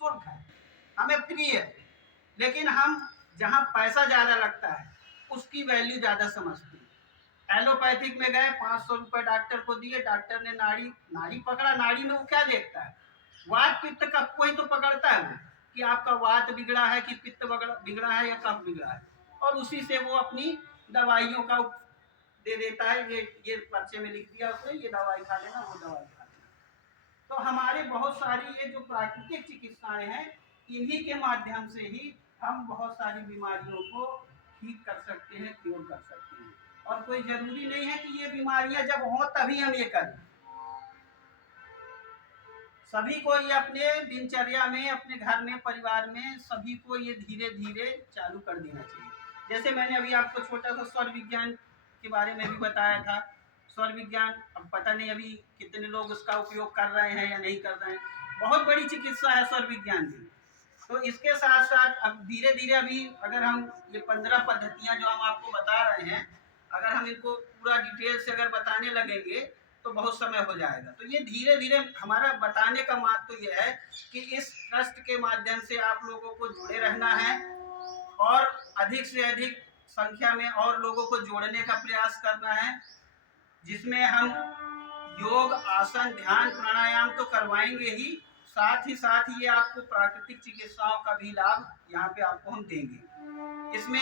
निःशुल्क है, हमें फ्री है, लेकिन हम जहाँ पैसा ज़्यादा लगता है उसकी वैल्यू ज़्यादा समझते हैं। एलोपैथिक में गए, 500 रुपये डॉक्टर को दिए, डॉक्टर ने नाड़ी पकड़ा, नाड़ी में वो क्या देखता है, वात पित्त कफ को ही तो पकड़ता है वो, कि आपका वात बिगड़ा है कि पित्त बिगड़ा है या कफ बिगड़ा है, और उसी से वो अपनी दवाइयों का दे देता है, ये पर्चे में लिख दिया उसने, ये दवाई खा लेना, वो दवाई खा लेना। तो हमारे बहुत सारी ये जो प्राकृतिक चिकित्साएं हैं, इन्हीं के माध्यम से ही हम बहुत सारी बीमारियों को ठीक कर सकते हैं, क्योर कर सकते हैं। और कोई जरूरी नहीं है कि ये बीमारियां जब हों तभी हम ये करें। सभी को ये अपने दिनचर्या में, अपने घर में, परिवार में सभी को ये धीरे धीरे चालू कर देना चाहिए। जैसे मैंने अभी आपको छोटा सा स्वर विज्ञान के बारे में भी बताया था। स्वर विज्ञान, अब पता नहीं अभी कितने लोग उसका उपयोग कर रहे हैं या नहीं कर रहे हैं। बहुत बड़ी चिकित्सा है स्वर विज्ञान की। तो इसके साथ साथ अब धीरे धीरे अभी अगर हम ये 15 पद्धतियाँ जो हम आपको बता रहे हैं, अगर हम इनको पूरा डिटेल से अगर बताने लगेंगे तो बहुत समय हो जाएगा। तो ये धीरे धीरे हमारा बताने का महत्व तो ये है कि इस ट्रस्ट के माध्यम से आप लोगों को जुड़े रहना है और अधिक से अधिक संख्या में और लोगों को जोड़ने का प्रयास करना है, जिसमें हम योग, आसन, ध्यान, प्राणायाम तो करवाएंगे ही, साथ ही ये आपको प्राकृतिक चिकित्साओं का भी लाभ यहाँ पे आपको हम देंगे। इसमें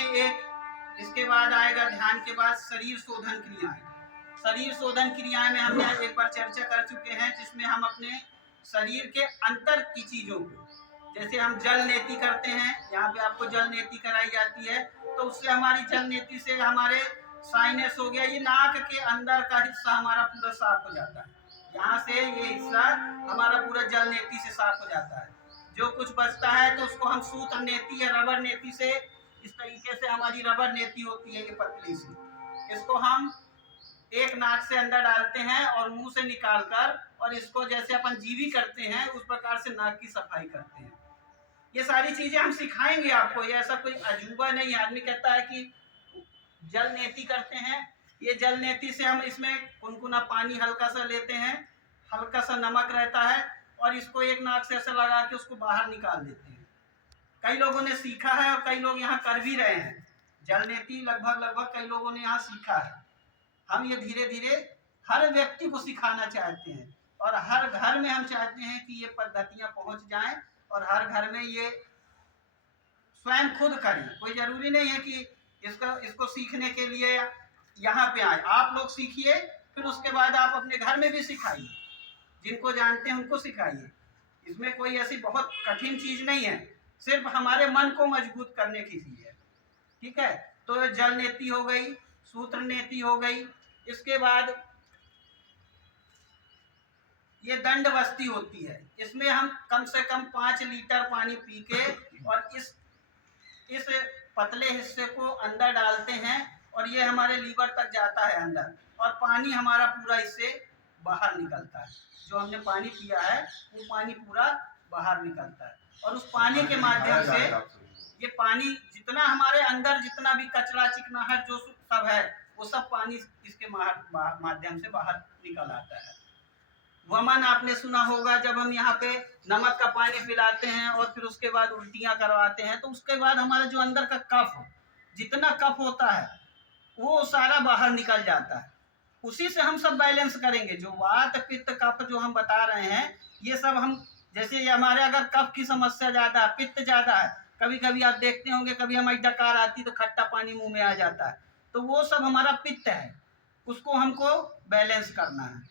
इसके बाद आएगा, ध्यान के बाद शरीर शोधन क्रियाएं। शरीर शोधन क्रियाएं में हमने एक बार चर्चा कर चुके हैं, जिसमें हम अपने शरीर के अंतर की चीजों को, जैसे हम जल नेति करते हैं, यहाँ पे आपको जल नेति कराई जाती है, तो उससे हमारी जल नेति से हमारे साइनस हो गया, ये नाक के अंदर का हिस्सा हमारा पूरा साफ हो जाता है। यहाँ से ये हिस्सा हमारा पूरा जल नेति से साफ हो जाता है। जो कुछ बचता है तो उसको हम सूत्र नेति या रबर नेति से, इस तरीके से हमारी रबर नेति होती है ये पतली सी, इसको हम एक नाक से अंदर डालते हैं और मुंह से निकालकर, और इसको जैसे अपन जीवी करते हैं उस प्रकार से नाक की सफाई करते हैं। ये सारी चीजें हम सिखाएंगे आपको, ये ऐसा कोई अजूबा नहीं है। आदमी कहता है कि जल नेति करते हैं, ये जल नेति से हम इसमें गुनगुना पानी हल्का सा लेते हैं, हल्का सा नमक रहता है, और इसको एक नाक से ऐसा लगा के उसको बाहर निकाल देते हैं। कई लोगों ने सीखा है और कई लोग यहाँ कर भी रहे हैं जल नेति, लगभग कई लोगों ने यहाँ सीखा है। हम ये धीरे धीरे हर व्यक्ति को सिखाना चाहते हैं, और हर घर में हम चाहते हैं कि ये पद्धतियाँ पहुँच जाएं, और हर घर में ये स्वयं खुद करें। कोई जरूरी नहीं है कि इसको सीखने के लिए यहाँ पे आए। आप लोग सीखिए, फिर उसके बाद आप अपने घर में भी सिखाइए, जिनको जानते हैं उनको सिखाइए। इसमें कोई ऐसी बहुत कठिन चीज नहीं है, सिर्फ हमारे मन को मजबूत करने की चीज है। ठीक है, तो जल नेति हो गई, सूत्र नेति हो गई, इसके बाद ये दंड बस्ती होती है। इसमें हम कम से कम 5 लीटर पानी पी के और इस पतले हिस्से को अंदर डालते हैं, और ये हमारे लीवर तक जाता है अंदर, और पानी हमारा पूरा इससे बाहर निकलता है। जो हमने पानी पिया है वो पानी पूरा बाहर निकलता है, और उस पानी के माध्यम से ये पानी जितना हमारे अंदर जितना भी कचरा चिकनाहट जो सब है, वो सब पानी इसके माध्यम से बाहर निकल आता है। वमन आपने सुना होगा, जब हम यहाँ पे नमक का पानी पिलाते हैं और फिर उसके बाद उल्टियाँ करवाते हैं, तो उसके बाद हमारा जो अंदर का कफ, जितना कफ होता है वो सारा बाहर निकल जाता है। उसी से हम सब बैलेंस करेंगे। जो वात पित्त कफ जो हम बता रहे हैं, ये सब हम, जैसे ये हमारे अगर कफ की समस्या ज़्यादा है, पित्त ज़्यादा है, कभी कभी आप देखते होंगे कभी हमारी डकार आती तो खट्टा पानी मुंह में आ जाता है, तो वो सब हमारा पित्त है। उसको हमको बैलेंस करना है,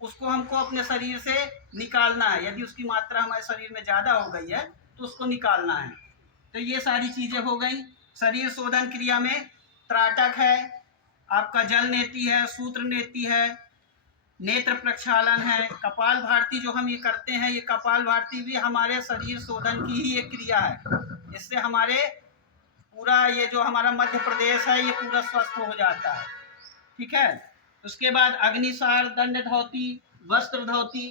उसको हमको अपने शरीर से निकालना है। यदि उसकी मात्रा हमारे शरीर में ज़्यादा हो गई है तो उसको निकालना है। तो ये सारी चीज़ें हो गई। शरीर शोधन क्रिया में त्राटक है, आपका जल नेति है, सूत्र नेति है, नेत्र प्रक्षालन है, कपाल भारती जो हम ये करते हैं, ये कपाल भारती भी हमारे शरीर शोधन की ही एक क्रिया है। इससे हमारे पूरा ये जो हमारा मध्य प्रदेश है ये पूरा स्वस्थ हो जाता है। ठीक है, उसके बाद अग्निसार, दंड धोती, वस्त्र धोती।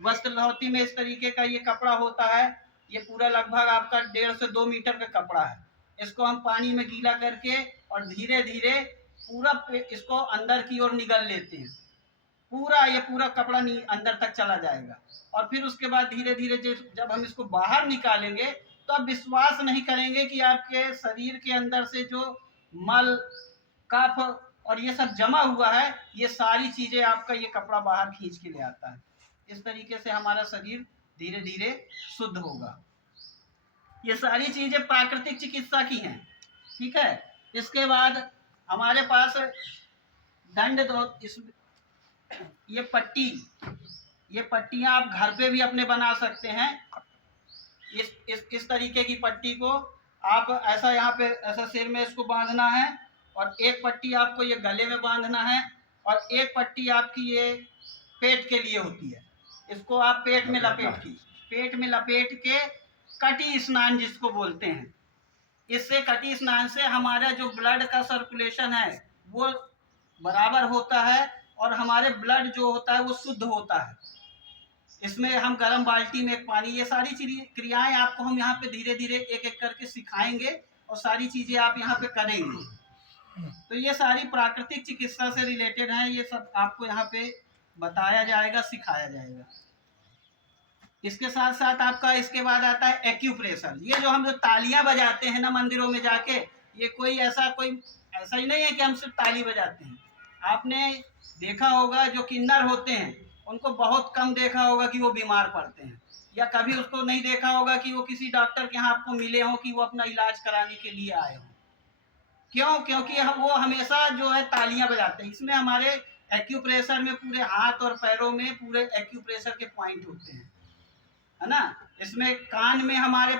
वस्त्र धोती में इस तरीके का ये कपड़ा होता है, ये पूरा लगभग आपका 1.5 से 2 मीटर का कपड़ा है। इसको हम पानी में गीला करके और धीरे धीरे पूरा इसको अंदर की ओर निगल लेते हैं। पूरा ये पूरा कपड़ा अंदर तक चला जाएगा। और फिर उसके बाद धीरे धीरे जब हम इसको बाहर निकालेंगे तो आप विश्वास नहीं करेंगे कि आपके शरीर के अंदर से जो मल, कफ और ये सब जमा हुआ है, ये सारी चीजें आपका ये कपड़ा बाहर खींच के ले आता है। इस तरीके से हमारा शरीर धीरे धीरे शुद्ध होगा। ये सारी चीजें प्राकृतिक चिकित्सा की हैं, ठीक है। इसके बाद हमारे पास दंड ये पट्टियां आप घर पे भी अपने बना सकते हैं। इस तरीके की पट्टी को आप ऐसा यहाँ पे ऐसा सिर में इसको बांधना है, और एक पट्टी आपको ये गले में बांधना है, और एक पट्टी आपकी ये पेट के लिए होती है। इसको आप पेट में लपेट के कटी स्नान जिसको बोलते हैं, इससे कटी स्नान से हमारा जो ब्लड का सर्कुलेशन है वो बराबर होता है, और हमारे ब्लड जो होता है वो शुद्ध होता है। इसमें हम गर्म बाल्टी में पानी, ये सारी क्रियाएं आपको हम यहाँ पे धीरे धीरे एक एक करके सिखाएंगे, और सारी चीजें आप यहाँ पे करेंगे। तो ये सारी प्राकृतिक चिकित्सा से रिलेटेड है, ये सब आपको यहाँ पे बताया जाएगा, सिखाया जाएगा। इसके साथ साथ आपका इसके बाद आता है एक्यूप्रेशर। ये जो हम जो तालियां बजाते हैं ना मंदिरों में जाके, ये कोई ऐसा ही नहीं है कि हम सिर्फ ताली बजाते हैं। आपने देखा होगा जो किन्नर होते हैं उनको बहुत कम देखा होगा कि वो बीमार पड़ते हैं, या कभी उसको नहीं देखा होगा कि वो किसी डॉक्टर के यहाँ आपको मिले हों कि वो अपना इलाज कराने के लिए आए हों। क्यों? क्योंकि वो हमेशा जो है तालियां बजाते हैं। इसमें हमारे एक्यूप्रेशर में पूरे हाथ और पैरों में पूरे एक्यूप्रेशर के पॉइंट होते हैं, है ना। इसमें कान में हमारे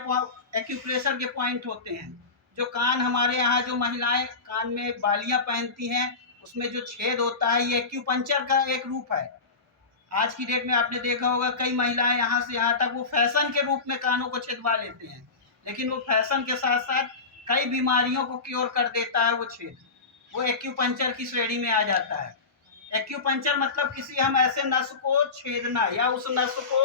एक्यूप्रेशर के पॉइंट होते हैं। जो कान हमारे यहाँ जो महिलाएं कान में बालियां पहनती हैं उसमें जो छेद होता है, ये एक्यूपंक्चर का एक रूप है। आज की डेट में आपने देखा होगा कई महिलाएं यहाँ से यहाँ तक वो फैशन के रूप में कानों को छेदवा लेते हैं, लेकिन वो फैशन के साथ साथ कई बीमारियों को क्योर कर देता है वो छेद। वो एक्यूपंक्चर की श्रेणी में आ जाता है। एक्यूपंक्चर मतलब किसी हम ऐसे नस को छेदना, या उस नस को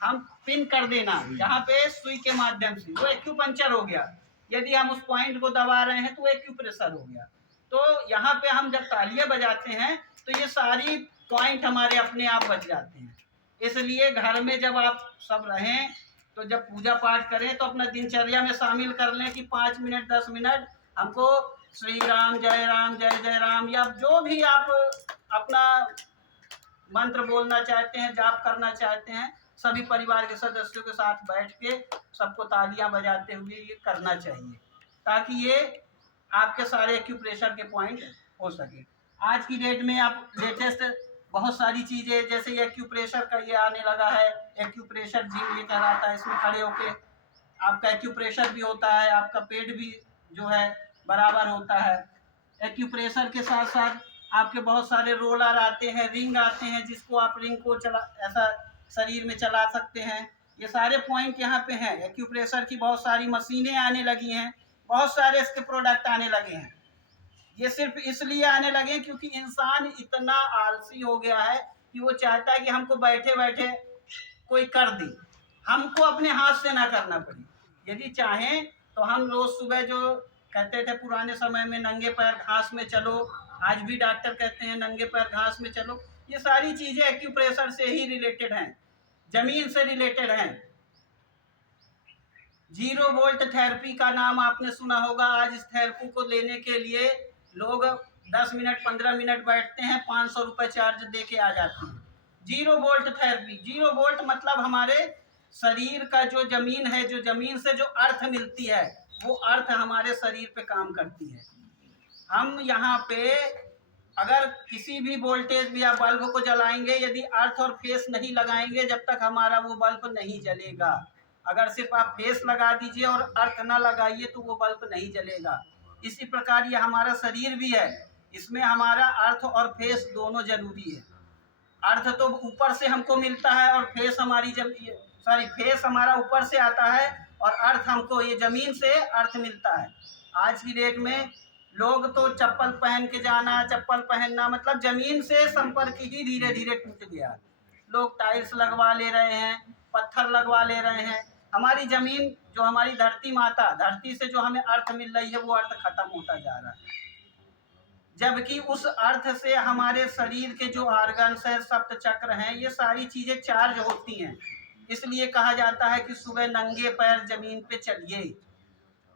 हम पिन कर देना जहाँ पे सुई के माध्यम से, वो एक्यूपंक्चर हो गया। यदि हम उस पॉइंट को दबा रहे हैं तो एक्यूप्रेशर हो गया। तो यहाँ पे हम जब तालियां बजाते हैं तो ये सारी पॉइंट हमारे अपने आप बच जाते हैं। इसलिए घर में जब आप सब रहें तो जब पूजा पाठ करें तो अपना दिनचर्या में शामिल कर लें कि 5 मिनट 10 मिनट हमको श्री राम जय राम या जो भी आप अपना मंत्र बोलना चाहते हैं, जाप करना चाहते हैं, सभी परिवार के सदस्यों के साथ बैठ के सबको तालियां बजाते हुए ये करना चाहिए, ताकि ये आपके सारे एक्यूप्रेशर के पॉइंट हो सके। आज की डेट में आप लेटेस्ट बहुत सारी चीज़ें, जैसे ये एक्यूप्रेशर का ये आने लगा है, एक्यूप्रेशर जिम ये कहलाता है। इसमें खड़े होके आपका एक्यूप्रेशर भी होता है, आपका पेट भी जो है बराबर होता है। एक्यूप्रेशर के साथ साथ आपके बहुत सारे रोलर आते हैं, रिंग आते हैं, जिसको आप रिंग को ऐसा शरीर में चला सकते हैं। ये सारे पॉइंट यहाँ पे हैं। एक्यूप्रेशर की बहुत सारी मशीनें आने लगी हैं, बहुत सारे इसके प्रोडक्ट आने लगे हैं। ये सिर्फ इसलिए आने लगे क्योंकि इंसान इतना आलसी हो गया है कि वो चाहता है कि हमको बैठे बैठे कोई कर दे, हमको अपने हाथ से ना करना पड़े। यदि चाहें तो हम रोज सुबह जो कहते थे पुराने समय में नंगे पैर घास में चलो, आज भी डॉक्टर कहते हैं नंगे पैर घास में चलो। ये सारी चीजें एक्यूप्रेशर से ही रिलेटेड हैं, जमीन से रिलेटेड हैं। 0 वोल्ट थेरेपी का नाम आपने सुना होगा। आज इस थेरेपी को लेने के लिए लोग 10 मिनट 15 मिनट बैठते हैं, 500 रुपये चार्ज दे के आ जाते हैं। 0 वोल्ट थेरेपी। 0 वोल्ट मतलब हमारे शरीर का जो जमीन है, जो जमीन से जो अर्थ मिलती है, वो अर्थ हमारे शरीर पे काम करती है। हम यहाँ पे अगर किसी भी वोल्टेज या बल्ब को जलाएंगे, यदि अर्थ और फेस नहीं लगाएंगे, जब तक हमारा वो बल्ब नहीं जलेगा। अगर सिर्फ आप फेस लगा दीजिए और अर्थ ना लगाइए तो वो बल्ब नहीं जलेगा। इसी प्रकार ये हमारा शरीर भी है, इसमें हमारा अर्थ और फेस दोनों जरूरी है। अर्थ तो ऊपर से हमको मिलता है और फेस फेस हमारा ऊपर से आता है, और अर्थ हमको ये जमीन से अर्थ मिलता है। आज की डेट में लोग तो चप्पल पहन के जाना, चप्पल पहनना मतलब जमीन से संपर्क ही धीरे धीरे टूट गया। लोग टाइल्स लगवा ले रहे हैं, पत्थर लगवा ले रहे हैं। हमारी जमीन जो हमारी धरती माता, धरती से जो हमें अर्थ मिल रही है, वो अर्थ खत्म होता जा रहा है। जबकि उस अर्थ से हमारे शरीर के जो ऑर्गन्स है, सप्त चक्र हैं, ये सारी चीजें चार्ज होती हैं। इसलिए कहा जाता है कि सुबह नंगे पैर जमीन पे चलिए,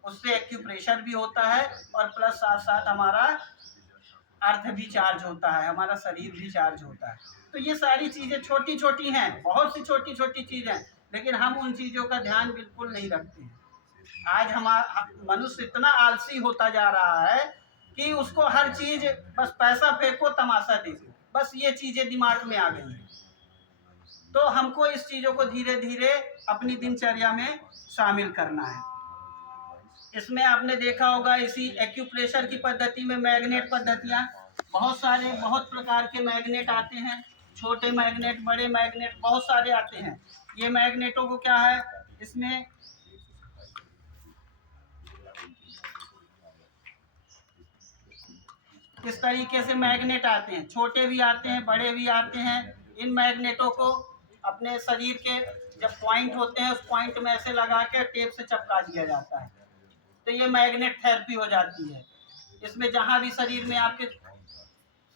उससे एक्यूप्रेशर भी होता है और प्लस साथ साथ हमारा अर्थ भी चार्ज होता है, हमारा शरीर भी चार्ज होता है। तो ये सारी चीजें छोटी छोटी हैं, बहुत सी छोटी छोटी चीजें, लेकिन हम उन चीजों का ध्यान बिल्कुल नहीं रखते हैं। आज हमारा मनुष्य इतना आलसी होता जा रहा है कि उसको हर चीज बस पैसा फेंको तमाशा देखो, बस ये चीजें दिमाग में आ गई हैं। तो हमको इस चीजों को धीरे धीरे अपनी दिनचर्या में शामिल करना है। इसमें आपने देखा होगा, इसी एक्यूप्रेशर की पद्धति में मैग्नेट पद्धतियाँ, बहुत प्रकार के मैग्नेट आते हैं, छोटे मैग्नेट, बड़े मैग्नेट, बहुत सारे आते हैं। ये मैग्नेटों को क्या है, इसमें किस तरीके से मैग्नेट आते हैं, छोटे भी आते हैं, बड़े भी आते हैं। इन मैग्नेटों को अपने शरीर के जब पॉइंट होते हैं, उस पॉइंट में ऐसे लगा के टेप से चिपका दिया जाता है, तो ये मैग्नेट थेरेपी हो जाती है। इसमें जहाँ भी शरीर में आपके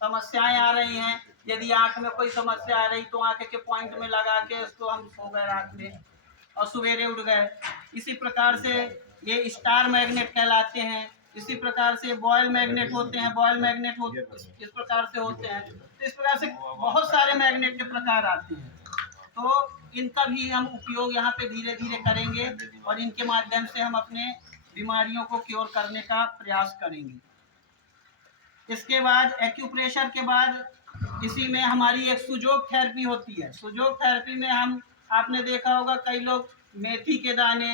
समस्याएं आ रही हैं, यदि आंख में कोई समस्या आ रही तो आंख के पॉइंट में लगा के उसको हम सो गए रात में और सवेरे उठ गए। इसी प्रकार से ये स्टार मैग्नेट कहलाते हैं। इसी प्रकार से बॉयल मैग्नेट होते हैं, बॉयल मैग्नेट इस प्रकार से होते हैं। तो इस प्रकार से बहुत सारे मैग्नेट के प्रकार आते हैं। तो इनका भी हम उपयोग यहाँ पे धीरे धीरे करेंगे और इनके माध्यम से हम अपने बीमारियों को क्योर करने का प्रयास करेंगे। इसके बाद एक्यूप्रेशर के बाद इसी में हमारी एक सुजोग थेरेपी होती है। सुजोग थेरेपी में हम, आपने देखा होगा, कई लोग मेथी के दाने,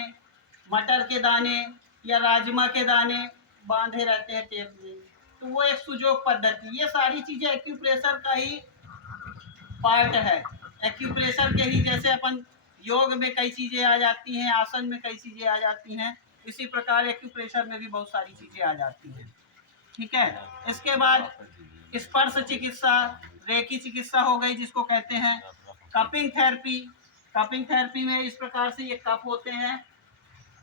मटर के दाने या राजमा के दाने बांधे रहते हैं टेप में, तो वो एक सुजोग पद्धति। ये सारी चीजें एक्यूप्रेशर का ही पार्ट है। एक्यूप्रेशर के ही जैसे अपन योग में कई चीजें आ जाती हैं, आसन में कई चीजें आ जाती हैं, इसी प्रकार एक्यूप्रेशर में भी बहुत सारी चीजें आ जाती हैं। ठीक है। इसके बाद स्पर्श चिकित्सा, रेकी चिकित्सा हो गई, जिसको कहते हैं कपिंग थेरेपी। कपिंग थेरेपी में इस प्रकार से ये कप होते हैं,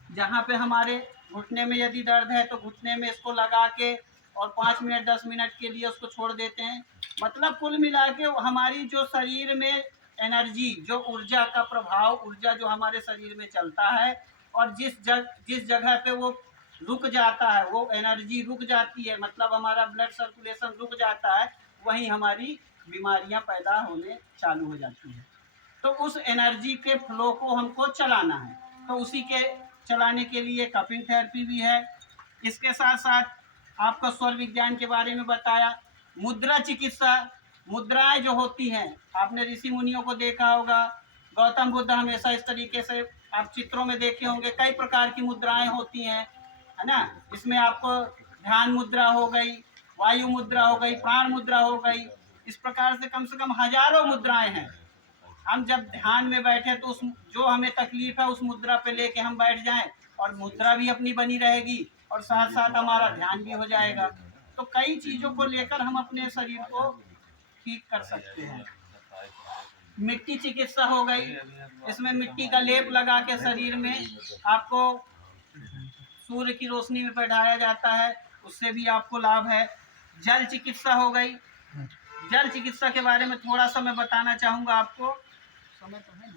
जहाँ पे हमारे घुटने में यदि दर्द है तो घुटने में इसको लगा के और 5 मिनट 10 मिनट के लिए उसको छोड़ देते हैं। मतलब कुल मिला के हमारी जो शरीर में एनर्जी, जो ऊर्जा का प्रभाव, ऊर्जा जो हमारे शरीर में चलता है और जिस जगह पे वो रुक जाता है, वो एनर्जी रुक जाती है, मतलब हमारा ब्लड सर्कुलेशन रुक जाता है, वहीं हमारी बीमारियां पैदा होने चालू हो जाती हैं। तो उस एनर्जी के फ्लो को हमको चलाना है, तो उसी के चलाने के लिए कपिंग थेरेपी भी है। इसके साथ साथ आपको स्वर विज्ञान के बारे में बताया। मुद्रा चिकित्सा, मुद्राएं जो होती हैं, आपने ऋषि मुनियों को देखा होगा, गौतम बुद्ध हमेशा इस तरीके से आप चित्रों में देखे होंगे, कई प्रकार की मुद्राएं होती हैं, है ना। इसमें आपको ध्यान मुद्रा हो गई, वायु मुद्रा हो गई, प्राण मुद्रा हो गई, इस प्रकार से कम हजारों मुद्राएं हैं। हम जब ध्यान में बैठे तो उस जो हमें तकलीफ है उस मुद्रा पे लेके हम बैठ जाएं और मुद्रा भी अपनी बनी रहेगी और साथ साथ हमारा ध्यान भी हो जाएगा। तो कई चीजों को लेकर हम अपने शरीर को ठीक कर सकते हैं। मिट्टी चिकित्सा हो गई, इसमें मिट्टी का लेप लगा के शरीर में आपको सूर्य की रोशनी में बैठाया जाता है, उससे भी आपको लाभ है। जल चिकित्सा हो गई। जल चिकित्सा के बारे में थोड़ा सा मैं बताना चाहूँगा आपको। समय तो है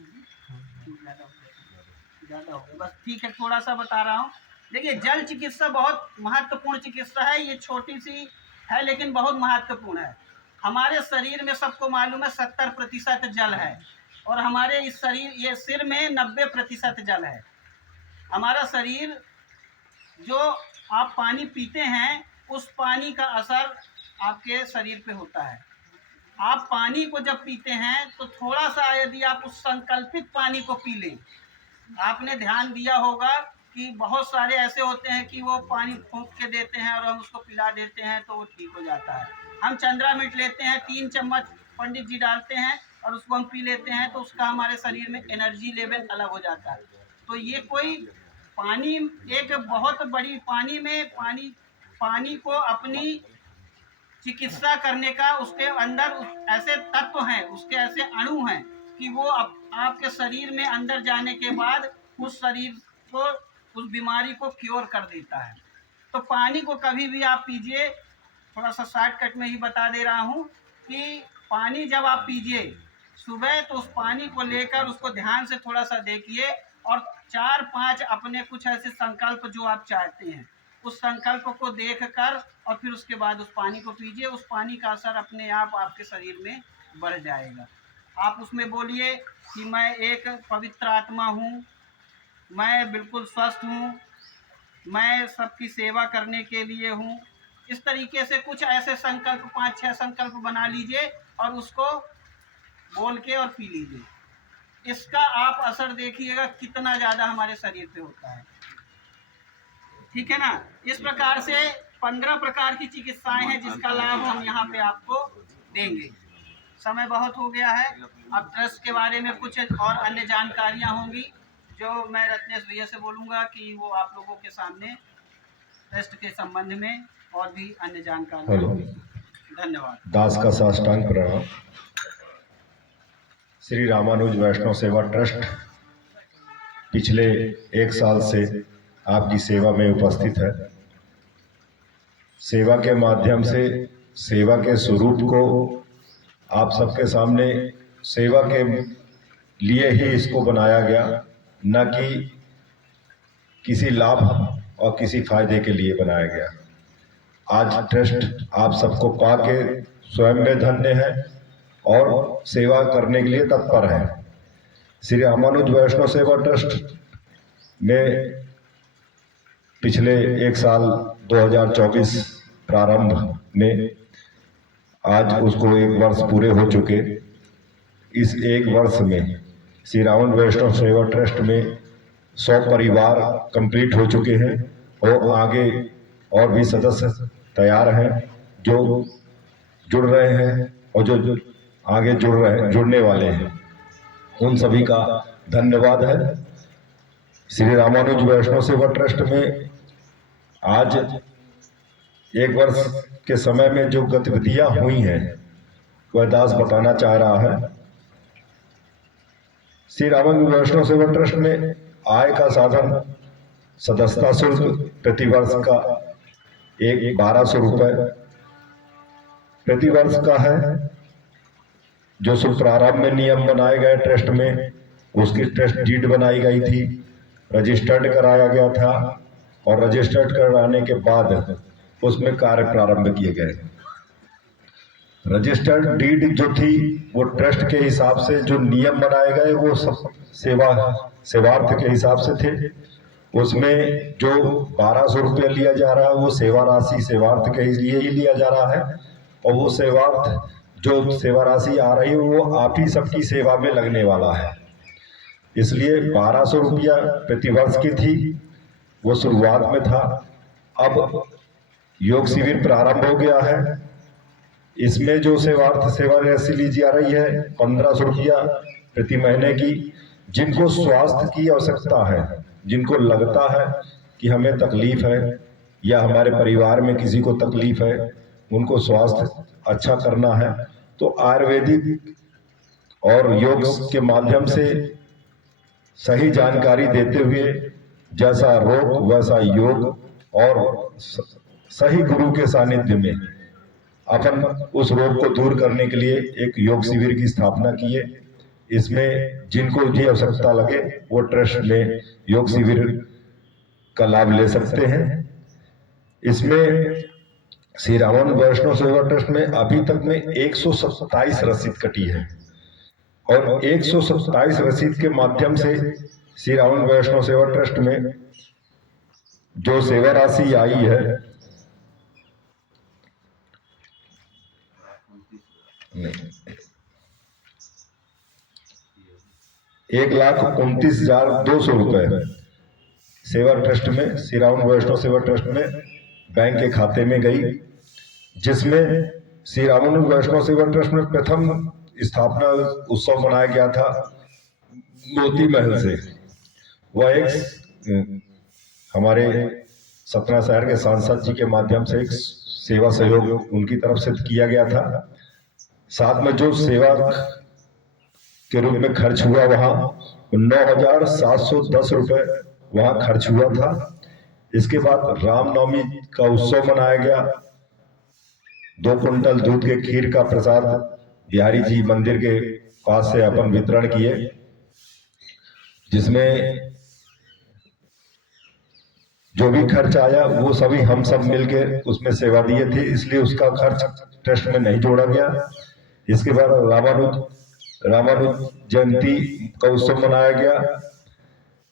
ज़्यादा हो गया, बस ठीक है, थोड़ा सा बता रहा हूँ। देखिए, जल चिकित्सा बहुत महत्वपूर्ण चिकित्सा है। ये छोटी सी है लेकिन बहुत महत्वपूर्ण है। हमारे शरीर में सबको मालूम है 70% जल है और हमारे इस शरीर, ये सिर में 90% जल है। हमारा शरीर, जो आप पानी पीते हैं उस पानी का असर आपके शरीर पे होता है। आप पानी को जब पीते हैं तो थोड़ा सा यदि आप उस संकल्पित पानी को पी लें, आपने ध्यान दिया होगा कि बहुत सारे ऐसे होते हैं कि वो पानी फूंक के देते हैं और हम उसको पिला देते हैं तो वो ठीक हो जाता है। हम चंद्रामिट लेते हैं, 3 चम्मच पंडित जी डालते हैं और उसको हम पी लेते हैं तो उसका हमारे शरीर में एनर्जी लेवल अलग हो जाता है। तो ये कोई पानी, एक बहुत बड़ी पानी को अपनी चिकित्सा करने का, उसके अंदर ऐसे तत्व हैं, उसके ऐसे अणु हैं कि वो आपके शरीर में अंदर जाने के बाद उस शरीर को, उस बीमारी को क्योर कर देता है। तो पानी को कभी भी आप पीजिए थोड़ा सा शॉर्टकट में ही बता दे रहा हूँ कि पानी जब आप पीजिए सुबह, तो उस पानी को लेकर उसको ध्यान से थोड़ा सा देखिए और 4-5 अपने कुछ ऐसे संकल्प जो आप चाहते हैं उस संकल्प को देखकर और फिर उसके बाद उस पानी को पीजिए। उस पानी का असर अपने आप आपके शरीर में बढ़ जाएगा। आप उसमें बोलिए कि मैं एक पवित्र आत्मा हूँ, मैं बिल्कुल स्वस्थ हूँ, मैं सबकी सेवा करने के लिए हूँ। इस तरीके से कुछ ऐसे संकल्प 5-6 संकल्प बना लीजिए और उसको बोल के और पी लीजिए। इसका आप असर देखिएगा कितना ज़्यादा हमारे शरीर पे होता है। ठीक है ना। इस प्रकार से 15 प्रकार की चिकित्साएं हैं जिसका लाभ हम यहाँ पे आपको देंगे। समय बहुत हो गया है। अब ट्रस्ट के बारे में कुछ और अन्य जानकारियाँ होंगी जो मैं रत्नेश भैया से बोलूँगा कि वो आप लोगों के सामने ट्रस्ट के संबंध में और भी अन्य जानकारियाँ। धन्यवाद। दास का साष्टांग प्रणाम। श्री रामानुज वैष्णव सेवा ट्रस्ट पिछले 1 साल से आपकी सेवा में उपस्थित है। सेवा के माध्यम से सेवा के स्वरूप को आप सबके सामने सेवा के लिए ही इसको बनाया गया, न कि किसी लाभ और किसी फायदे के लिए बनाया गया। आज ट्रस्ट आप सबको पाके स्वयं में धन्य है और सेवा करने के लिए तत्पर है। श्री रामानुज वैष्णव सेवा ट्रस्ट में पिछले 1 साल 2024 प्रारंभ में आज उसको 1 वर्ष पूरे हो चुके। इस 1 वर्ष में श्री रामानुज वैष्णव सेवा ट्रस्ट में 100 परिवार कंप्लीट हो चुके हैं और आगे और भी सदस्य तैयार हैं जो जुड़ रहे हैं और जो आगे जुड़ने वाले हैं। उन सभी का धन्यवाद है। श्री रामानुज वैष्णव सेवा ट्रस्ट में आज 1 वर्ष के समय में जो गतिविधियां हुई हैं वह दास बताना चाह रहा है। श्री रामानुज वैष्णव सेवा ट्रस्ट में आय का साधन सदस्यता शुल्क प्रतिवर्ष का 1200 रुपये प्रतिवर्ष का है। जो शुभ प्रारंभ में नियम बनाए गए ट्रस्ट में, उसकी ट्रस्ट डीड बनाई गई थी, रजिस्टर्ड कराया गया था और रजिस्टर्ड कराने के बाद उसमें कार्य प्रारंभ किए गए। रजिस्टर्ड डीड जो थी वो ट्रस्ट के हिसाब से जो नियम बनाए गए वो सब सेवार्थ के हिसाब से थे। उसमें जो 1200 रुपये लिया जा रहा है वो सेवा राशि सेवार्थ के लिए ही लिया जा रहा है और वो सेवार्थ जो सेवा राशि आ रही है वो आप ही सबकी सेवा में लगने वाला है। इसलिए 1200 रुपया प्रतिवर्ष की थी, वो शुरुआत में था। अब योग शिविर प्रारंभ हो गया है। इसमें जो सेवार्थ सेवा राशि ली जा रही है 1500 रुपया प्रति महीने की। जिनको स्वास्थ्य की आवश्यकता है, जिनको लगता है कि हमें तकलीफ है या हमारे परिवार में किसी को तकलीफ है, उनको स्वास्थ्य अच्छा करना है, तो आयुर्वेदिक और योग के माध्यम से सही जानकारी देते हुए जैसा रोग वैसा योग और सही गुरु के सानिध्य में अपन उस रोग को दूर करने के लिए एक योग शिविर की स्थापना की है। इसमें जिनको भी आवश्यकता लगे वो ट्रस्ट में योग शिविर का लाभ ले सकते हैं। इसमें श्री रामानुज वैष्णव सेवा ट्रस्ट में अभी तक में 127 रसीद कटी है और 127 रसीद के माध्यम से श्री रामानुज वैष्णव सेवा ट्रस्ट में जो सेवा राशि आई है 1,29,200 रुपए सेवा ट्रस्ट में श्री रामानुज वैष्णव सेवा ट्रस्ट में बैंक के खाते में गई, जिसमें श्री रामानुज वैष्णव सेवा ट्रस्ट में प्रथम स्थापना उत्सव मनाया गया था मोती महल से। वह एक हमारे सतना शहर के सांसद जी के माध्यम से एक सेवा सहयोग उनकी तरफ से किया गया था। साथ में जो सेवा के रूप में खर्च हुआ वहाँ 9,710 रुपये वहाँ खर्च हुआ था। इसके बाद रामनवमी का उत्सव मनाया गया 2 कुंटल दूध के खीर का प्रसाद बिहारी जी मंदिर के पास से अपन वितरण किए, जिसमें जो भी खर्च आया वो सभी हम सब मिलकर उसमें सेवा दिए थे, इसलिए उसका खर्च ट्रस्ट में नहीं जोड़ा गया। इसके बाद रामानुज जयंती का उत्सव मनाया गया।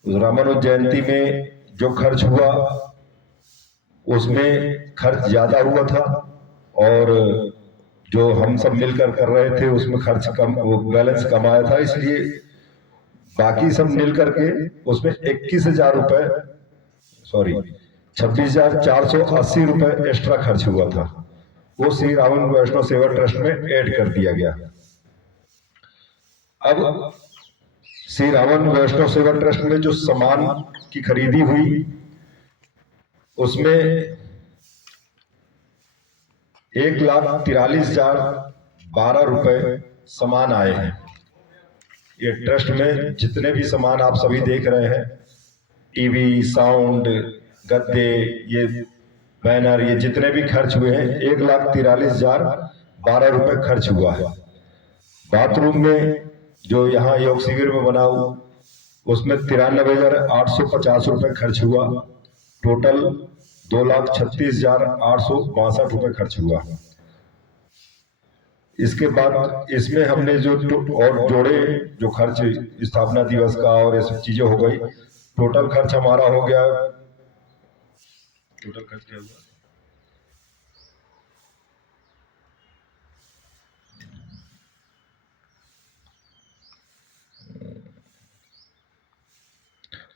उस रामानुज जयंती में जो खर्च हुआ उसमें खर्च ज्यादा हुआ था, और जो हम सब मिलकर कर रहे थे उसमें खर्च कम, वो बैलेंस कम आया था, इसलिए बाकी सब मिल करके उसमें 21,000 रुपए, सॉरी 26,480 रुपए एक्स्ट्रा खर्च हुआ था। वो श्री रावण वैष्णव सेवा ट्रस्ट में ऐड कर दिया गया। अब श्री रावण वैष्णव सेवा ट्रस्ट में जो सामान की खरीदी हुई उसमें 1,43,012 रुपए सामान आए हैं। ये ट्रस्ट में जितने भी सामान आप सभी देख रहे हैं, टीवी, साउंड, गद्दे, ये बैनर, ये जितने भी खर्च हुए हैं 1,43,012 रुपए खर्च हुआ है। बाथरूम में जो यहाँ योग शिविर में बना उसमें 93,850 रुपए खर्च हुआ। टोटल 2,36,862 रुपए खर्च हुआ। इसके बाद इसमें हमने जो और जोड़े जो खर्च स्थापना दिवस का और ये सब चीजें हो गई, टोटल खर्च हमारा हो गया, टोटल खर्च क्या हुआ,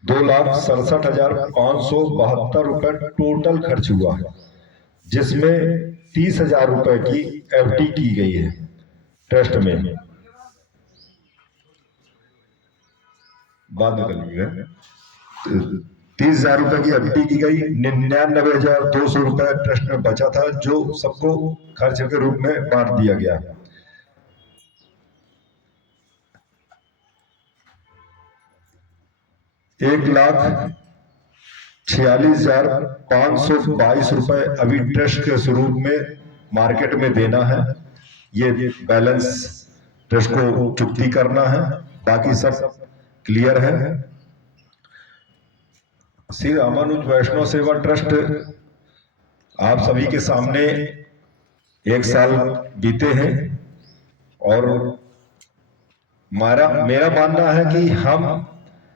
2,67,572 रुपए टोटल खर्च हुआ है, जिसमें 30,000 रुपए की एफडी की गई है ट्रस्ट में। बाद में कर लीजिएगा। 30,000 रुपए की एफडी की गई, 99,200 रुपए ट्रस्ट में बचा था, जो सबको खर्च के रूप में बांट दिया गया। ₹1,46,522 रुपए अभी ट्रस्ट के स्वरूप में मार्केट में देना है। ये बैलेंस ट्रस्ट को चुकती करना है, बाकी सब क्लियर है। श्री रामानुज वैष्णव सेवा ट्रस्ट आप सभी के सामने 1 साल बीते हैं, और मेरा मानना है कि हम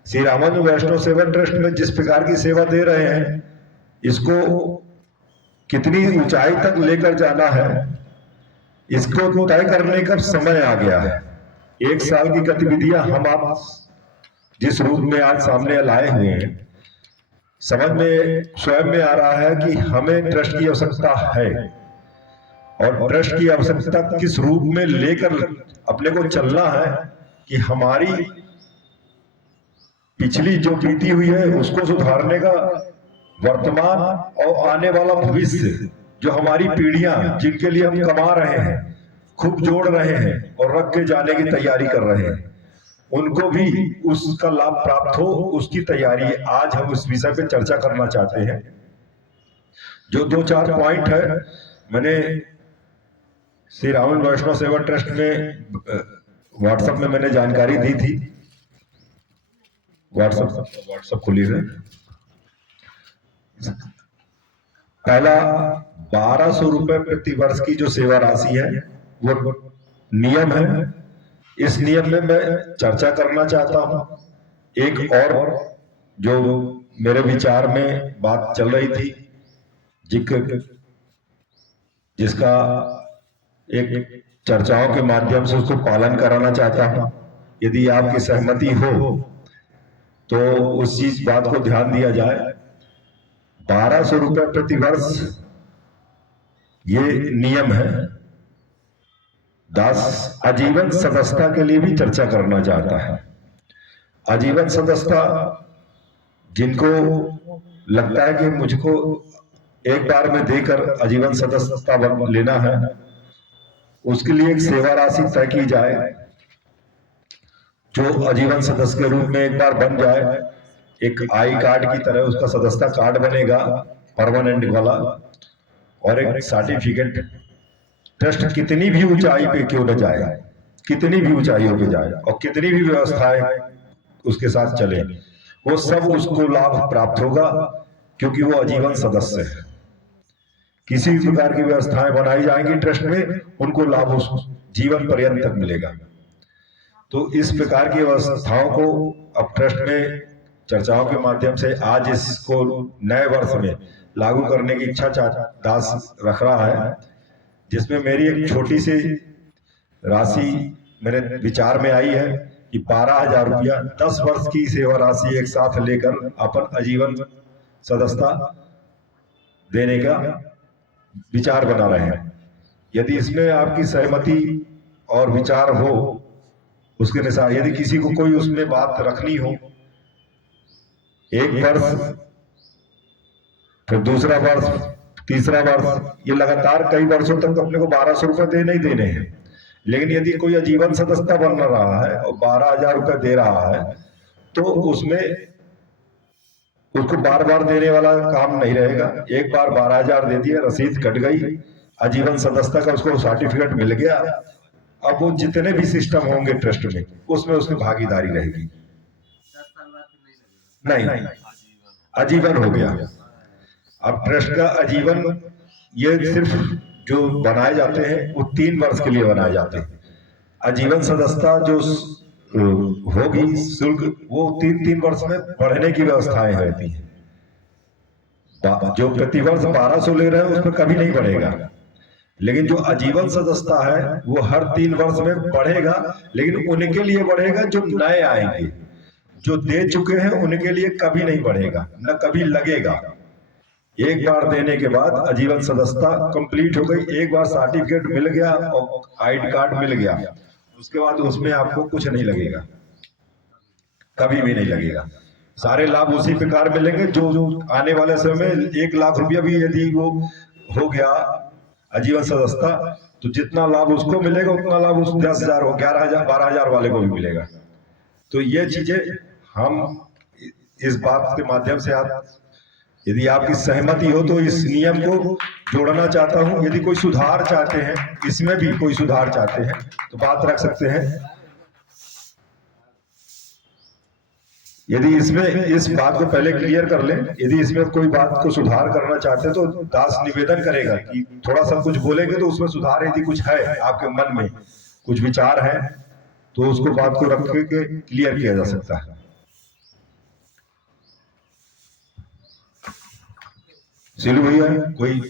श्री रामानुज वैष्णव सेवा ट्रस्ट में जिस प्रकार की सेवा दे रहे हैं, इसको कितनी ऊंचाई तक लेकर जाना है, इसको तय करने का समय आ गया है। 1 साल की गतिविधियां हम आप जिस रूप में आज सामने लाए हुए हैं, समझ में स्वयं में आ रहा है कि हमें ट्रस्ट की आवश्यकता है, और ट्रस्ट की आवश्यकता किस रूप में लेकर अपने को चलना है कि हमारी पिछली जो बीती हुई है उसको सुधारने का वर्तमान और आने वाला भविष्य, जो हमारी पीढ़ियां जिनके लिए हम कमा रहे हैं, खूब जोड़ रहे हैं और रख के जाने की तैयारी कर रहे हैं, उनको भी उसका लाभ प्राप्त हो, उसकी तैयारी आज हम उस विषय पे चर्चा करना चाहते हैं। जो 2-4 पॉइंट है मैंने श्री रावण वैष्णव सेवा ट्रस्ट में व्हाट्सएप में मैंने जानकारी दी थी। व्हाट्सएप खुली है। पहला 1,200 रुपए प्रति वर्ष की जो सेवा राशि है वो नियम है। इस नियम में मैं चर्चा करना चाहता हूं। एक और जो मेरे विचार में बात चल रही थी, जिसका एक चर्चाओं के माध्यम से उसको पालन कराना चाहता हूं। यदि आपकी सहमति हो तो उस चीज बात को ध्यान दिया जाए। 1,200 रुपए प्रति वर्ष ये नियम है। 10 आजीवन सदस्यता के लिए भी चर्चा करना चाहता है। आजीवन सदस्यता जिनको लगता है कि मुझको एक बार में देकर आजीवन सदस्यता लेना है, उसके लिए एक सेवा राशि तय की जाए, जो आजीवन सदस्य के रूप में एक बार बन जाए। एक आई कार्ड की तरह उसका सदस्यता कार्ड बनेगा परमानेंट वाला, और एक सर्टिफिकेट ट्रस्ट कितनी भी ऊंचाई पे क्यों न जाए, कितनी भी ऊंचाइयों पे जाए और कितनी भी व्यवस्थाएं उसके साथ चले, वो सब उसको लाभ प्राप्त होगा, क्योंकि वो आजीवन सदस्य है। किसी भी प्रकार की व्यवस्थाएं बनाई जाएंगी ट्रस्ट में, उनको लाभ उस जीवन पर्यंत तक मिलेगा। तो इस प्रकार की व्यवस्थाओं को अब ट्रस्ट में चर्चाओं के माध्यम से आज इसको नए वर्ष में लागू करने की इच्छा दास रख रहा है, जिसमें मेरी एक छोटी सी राशि मेरे विचार में आई है कि 12,000 रुपया 10 वर्ष की सेवा राशि एक साथ लेकर अपन आजीवन सदस्यता देने का विचार बना रहे हैं। यदि इसमें आपकी सहमति और विचार हो, उसके अनुसार यदि किसी को कोई उसमें बात रखनी हो, एक वर्ष फिर दूसरा वर्ष तीसरा वर्ष, ये लगातार कई वर्षों तक अपने को 1,200 रुपए देने ही देने हैं। लेकिन यदि कोई आजीवन सदस्यता बन रहा है और 12,000 रुपए दे रहा है, तो उसमें उसको बार बार देने वाला काम नहीं रहेगा। एक बार 12,000 दे दिया, रसीद कट गई, आजीवन सदस्यता का उसको सर्टिफिकेट मिल गया। अब वो जितने भी सिस्टम होंगे ट्रस्ट में, उसमें उसकी भागीदारी रहेगी। नहीं, आजीवन हो गया। अब ट्रस्ट का आजीवन, ये सिर्फ जो बनाए जाते हैं वो 3 वर्ष के लिए बनाए जाते हैं। आजीवन सदस्यता जो होगी शुल्क, वो 3-3 वर्ष में बढ़ने की व्यवस्थाएं रहती हैं। जो प्रतिवर्ष 1,200 ले रहे हैं उसमें कभी नहीं बढ़ेगा, लेकिन जो आजीवन सदस्यता है वो हर 3 वर्ष में बढ़ेगा। लेकिन उनके लिए बढ़ेगा जो नए आएंगे, जो दे चुके हैं उनके लिए कभी नहीं बढ़ेगा, न कभी लगेगा। एक बार देने के बाद आजीवन सदस्यता कंप्लीट हो गई, एक बार सर्टिफिकेट मिल गया और आईडी कार्ड मिल गया, उसके बाद उसमें आपको कुछ नहीं लगेगा, कभी भी नहीं लगेगा। सारे लाभ उसी प्रकार मिलेंगे जो आने वाले समय में 1 लाख रुपया भी यदि वो हो गया आजीवन सदस्यता, तो जितना लाभ उसको मिलेगा उतना लाभ उस 10,000 हो 11,000 12,000 वाले को भी मिलेगा। तो ये चीजें हम इस बात के माध्यम से आप, यदि आपकी सहमति हो तो इस नियम को जोड़ना चाहता हूं। यदि कोई सुधार चाहते हैं, इसमें भी कोई सुधार चाहते हैं तो बात रख सकते हैं। यदि इसमें इस बात को पहले क्लियर कर लें, यदि इसमें कोई बात को सुधार करना चाहते हैं तो दास निवेदन करेगा कि थोड़ा सा कुछ बोलेंगे तो उसमें सुधार, यदि कुछ है आपके मन में कुछ विचार है तो उसको बात को रख के क्लियर किया जा सकता है। सिलू भैया कोई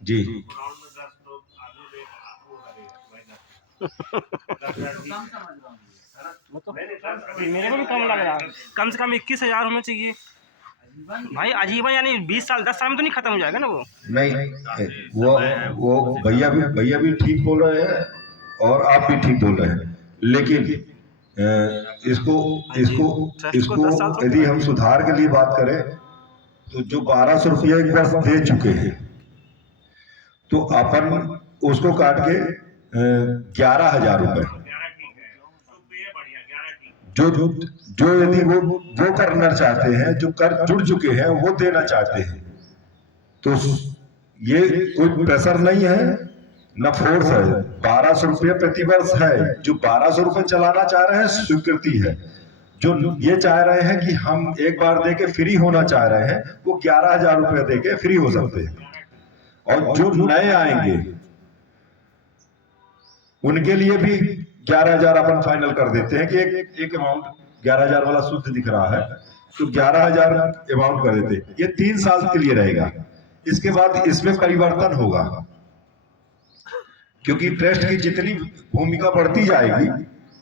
जी मेरे को भी कम लग रहा है, कम से कम 21,000 होना चाहिए भाई। आजीवन यानी 20 साल 10 साल में तो नहीं खत्म हो जाएगा ना वो? नहीं, वो भैया भी ठीक बोल रहे हैं और आप भी ठीक बोल रहे हैं, लेकिन इसको यदि हम सुधार के लिए बात करें तो जो 1,200 रुपया एक वर्ष दे चुके हैं, तो अपन उसको काट के 11,000 रुपए जो यदि वो करना चाहते हैं, जो कर जुड़ चुके हैं वो देना चाहते हैं, तो ये कोई प्रेशर नहीं है न फोर्स है। 1,200 रुपये प्रतिवर्ष है। जो 1,200 रुपये चलाना चाह रहे हैं स्वीकृति है, जो ये चाह रहे हैं कि हम एक बार देके फ्री होना चाह रहे हैं वो 11,000 रुपये देके फ्री हो सकते हैं। और जो नए आएंगे उनके लिए भी 11,000 अपन फाइनल कर देते हैं कि एक अमाउंट 11,000 वाला शुद्ध दिख रहा है तो 11,000 अमाउंट कर देते हैं। ये 3 साल के लिए रहेगा, इसके बाद इसमें परिवर्तन होगा, क्योंकि ट्रस्ट की जितनी भूमिका बढ़ती जाएगी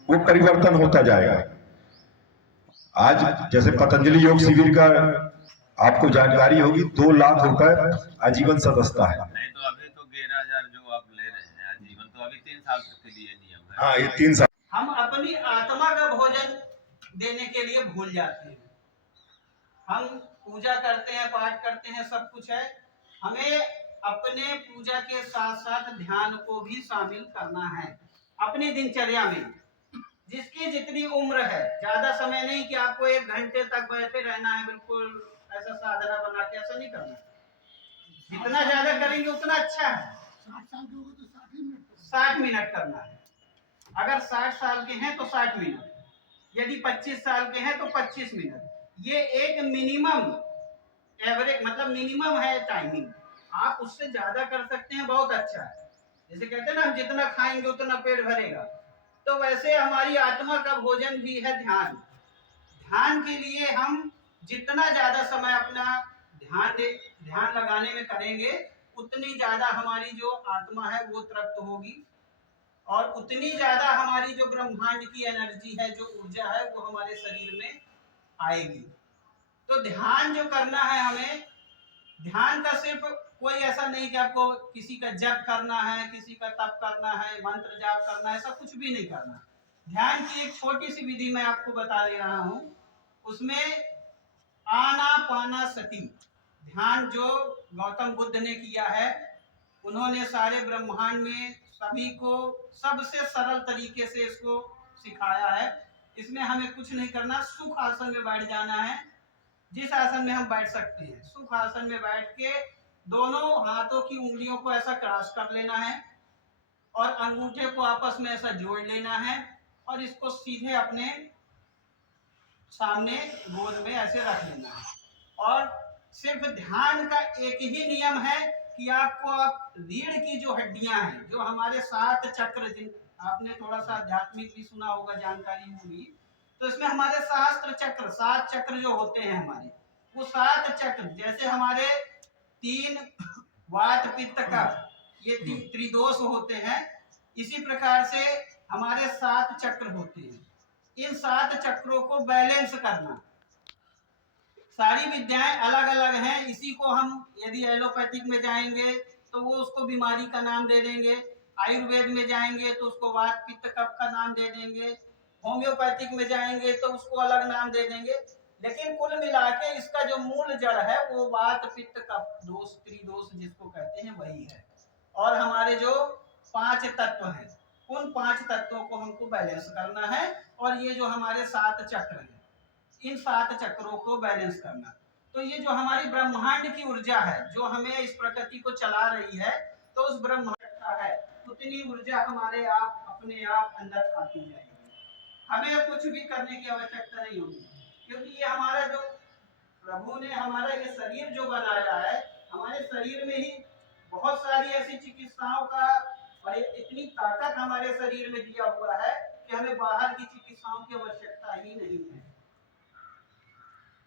वो परिवर्तन होता जाएगा। आज जैसे पतंजलि योग शिविर का आपको जानकारी होगी, 2 लाख रुपए आजीवन सदस्यता है। नहीं तो अभी तो 11,000 जो आप ले रहे हैं आजीवन, तो अभी 3 साल के लिए नियम है। हाँ, ये 3 साल। हम अपनी आत्मा का भोजन देने के लिए भूल जाते हैं। हम पूजा करते हैं, पाठ करते हैं, सब कुछ है, हमें अपने पूजा के साथ साथ ध्यान को भी शामिल करना है अपनी दिनचर्या में। जिसकी जितनी उम्र है, ज्यादा समय नहीं कि आपको 1 घंटे तक बैठे रहना है, बिल्कुल ऐसा साधना बना के ऐसा नहीं करना। जितना ज्यादा करेंगे उतना अच्छा है। 60 मिनट करना है। अगर 60 साल के हैं तो 60 मिनट, यदि 25 साल के हैं तो 25 मिनट। ये एक मिनिमम एवरेज मतलब मिनिमम है टाइमिंग। आप उससे ज्यादा कर सकते हैं, बहुत अच्छा है। जैसे कहते हैं ना, हम जितना खाएंगे उतना पेट भरेगा, तो वैसे हमारी आत्मा का भोजन भी है ध्यान। ध्यान के लिए हम जितना ज्यादा समय अपना ध्यान लगाने में करेंगे, उतनी ज्यादा हमारी जो आत्मा है वो तृप्त होगी, और उतनी ज्यादा हमारी जो ब्रह्मांड की एनर्जी है, जो ऊर्जा है, वो हमारे शरीर में आएगी। तो ध्यान जो करना है हमें, ध्यान का सिर्फ कोई ऐसा नहीं कि आपको किसी का जप करना है, किसी का तप करना है, मंत्र जाप करना है, ऐसा कुछ भी नहीं करना। ध्यान की एक छोटी सी विधि मैं आपको बता दे रहा हूं। उसमें आनापानसति ध्यान जो गौतम बुद्ध ने किया है, उन्होंने सारे ब्रह्मांड में सभी को सबसे सरल तरीके से इसको सिखाया है। इसमें हमें कुछ नहीं करना, सुख आसन में बैठ जाना है। जिस आसन में हम बैठ सकते हैं, सुख आसन में बैठ के दोनों हाथों की उंगलियों को ऐसा क्रॉस कर लेना है, और अंगूठे को आपस में ऐसा जोड़ लेना है, और इसको सीधे अपने सामने गोद में ऐसे रख लेना है। और सिर्फ ध्यान का एक ही नियम है कि आपको रीढ़ की जो हड्डियां हैं, जो हमारे 7 चक्र, जिन आपने थोड़ा सा आध्यात्मिक भी सुना होगा, जानकारी होगी, तो इसमें हमारे सहस्त्र चक्र, 7 चक्र जो होते हैं हमारे, वो 7 चक्र, जैसे हमारे 3 वात पित्त का ये त्रिदोष होते हैं, इसी प्रकार से हमारे 7 चक्र होते हैं। इन 7 चक्रों को बैलेंस करना। सारी विद्याएं अलग अलग हैं। इसी को हम यदि एलोपैथिक में जाएंगे तो वो उसको बीमारी का नाम दे देंगे, आयुर्वेद में जाएंगे तो उसको वात पित्त कफ का नाम दे देंगे, होम्योपैथिक में जाएंगे तो उसको अलग नाम दे देंगे। लेकिन कुल मिला के इसका जो मूल जड़ है वो वात पित्त कफ दोष, त्रिदोष जिसको कहते हैं, वही है। और हमारे जो 5 तत्व हैं, उन 5 तत्वों को हमको बैलेंस करना है। और ये जो हमारे 7 चक्र हैं, इन 7 चक्रों को बैलेंस करना। तो ये जो हमारी ब्रह्मांड की ऊर्जा है, जो हमें इस प्रकृति को चला रही है, तो उस ब्रह्मांड का है, उतनी ऊर्जा हमारे आप अपने आप अंदर आती जाएगी। हमें कुछ भी करने की आवश्यकता नहीं होगी, क्योंकि ये हमारा जो प्रभु ने हमारा ये शरीर जो बनाया है, हमारे शरीर में ही बहुत सारी ऐसी चिकित्साओं का और इतनी ताकत हमारे शरीर में दिया हुआ है कि हमें बाहर की चिकित्साओं की आवश्यकता ही नहीं है।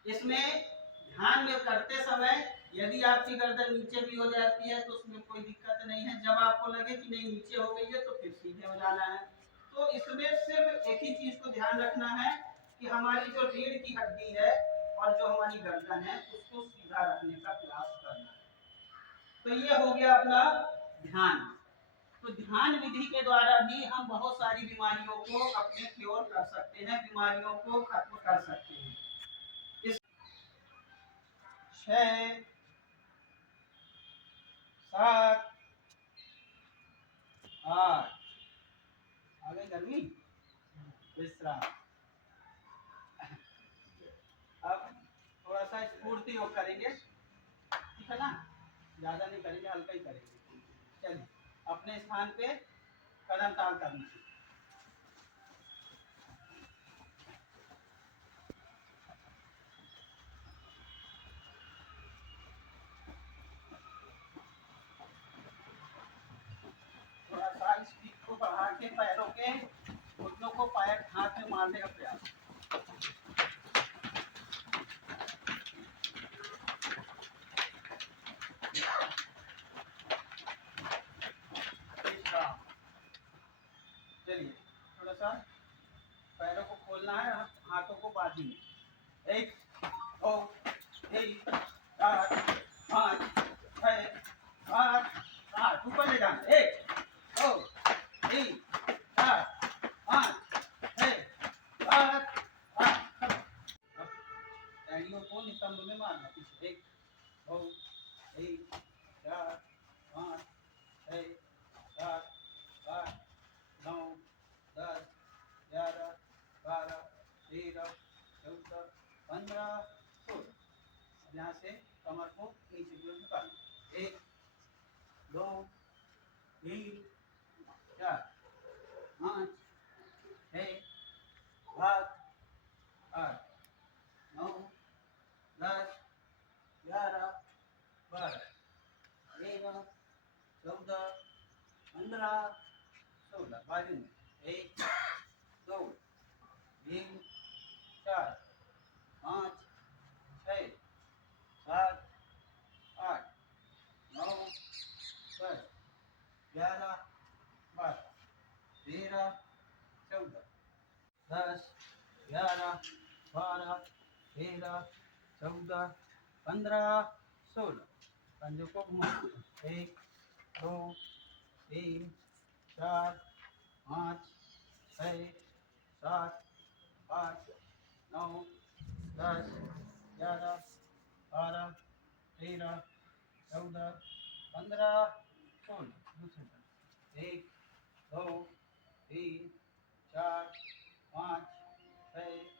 इसमें ध्यान में करते समय यदि आपकी गर्दन नीचे भी हो जाती है तो उसमें कोई दिक्कत नहीं है। जब आपको लगे कि नहीं नीचे हो गई है तो फिर सीधे हो जाना है। तो इसमें सिर्फ एक ही चीज को ध्यान रखना है कि हमारी जो रीढ़ की हड्डी है और जो हमारी गर्दन है उसको सीधा रखने का प्रयास करना है। तो ये हो गया अपना ध्यान। तो ध्यान विधि के द्वारा भी हम बहुत सारी बीमारियों को अपने क्योर कर सकते हैं, बीमारियों को खत्म कर सकते हैं। 6 7 8 आगे गर्मी विश्राम। अब थोड़ा सा स्फूर्ति योग करेंगे, ठीक है ना, ज्यादा नहीं करेंगे, हल्का ही करेंगे। चलिए अपने स्थान पे कदम ताल करना। थोड़ा सा स्पीड को बढ़ा के पैरों के घुटनों को पैर हाथ में मारने का प्रयास। चलिए थोड़ा सा पैरों को खोलना है, हाथों को बाजू में। 1 2 3 4 5 6 7 8 ऊपर ले जाना। 1 2 3 4 5 6 7 8। एड़ियों को नितंब में मारना पीछे। 1 2 3 4 5 6 7 8 9 10 11 12 13 14 15 2 3 4 5 6 7 8 9 10 11 12 13 14 15 16 बाजू में 1 2 3 4 5 6 7 8 9 10 11 12 13 14 10 11 12 13 14 15 16 पंजों को घुमा 1 2 3 4 5 6 7 8 9 10 11 12 13 14 15 16 दूसरी तरफ 1 2 3 4 5 6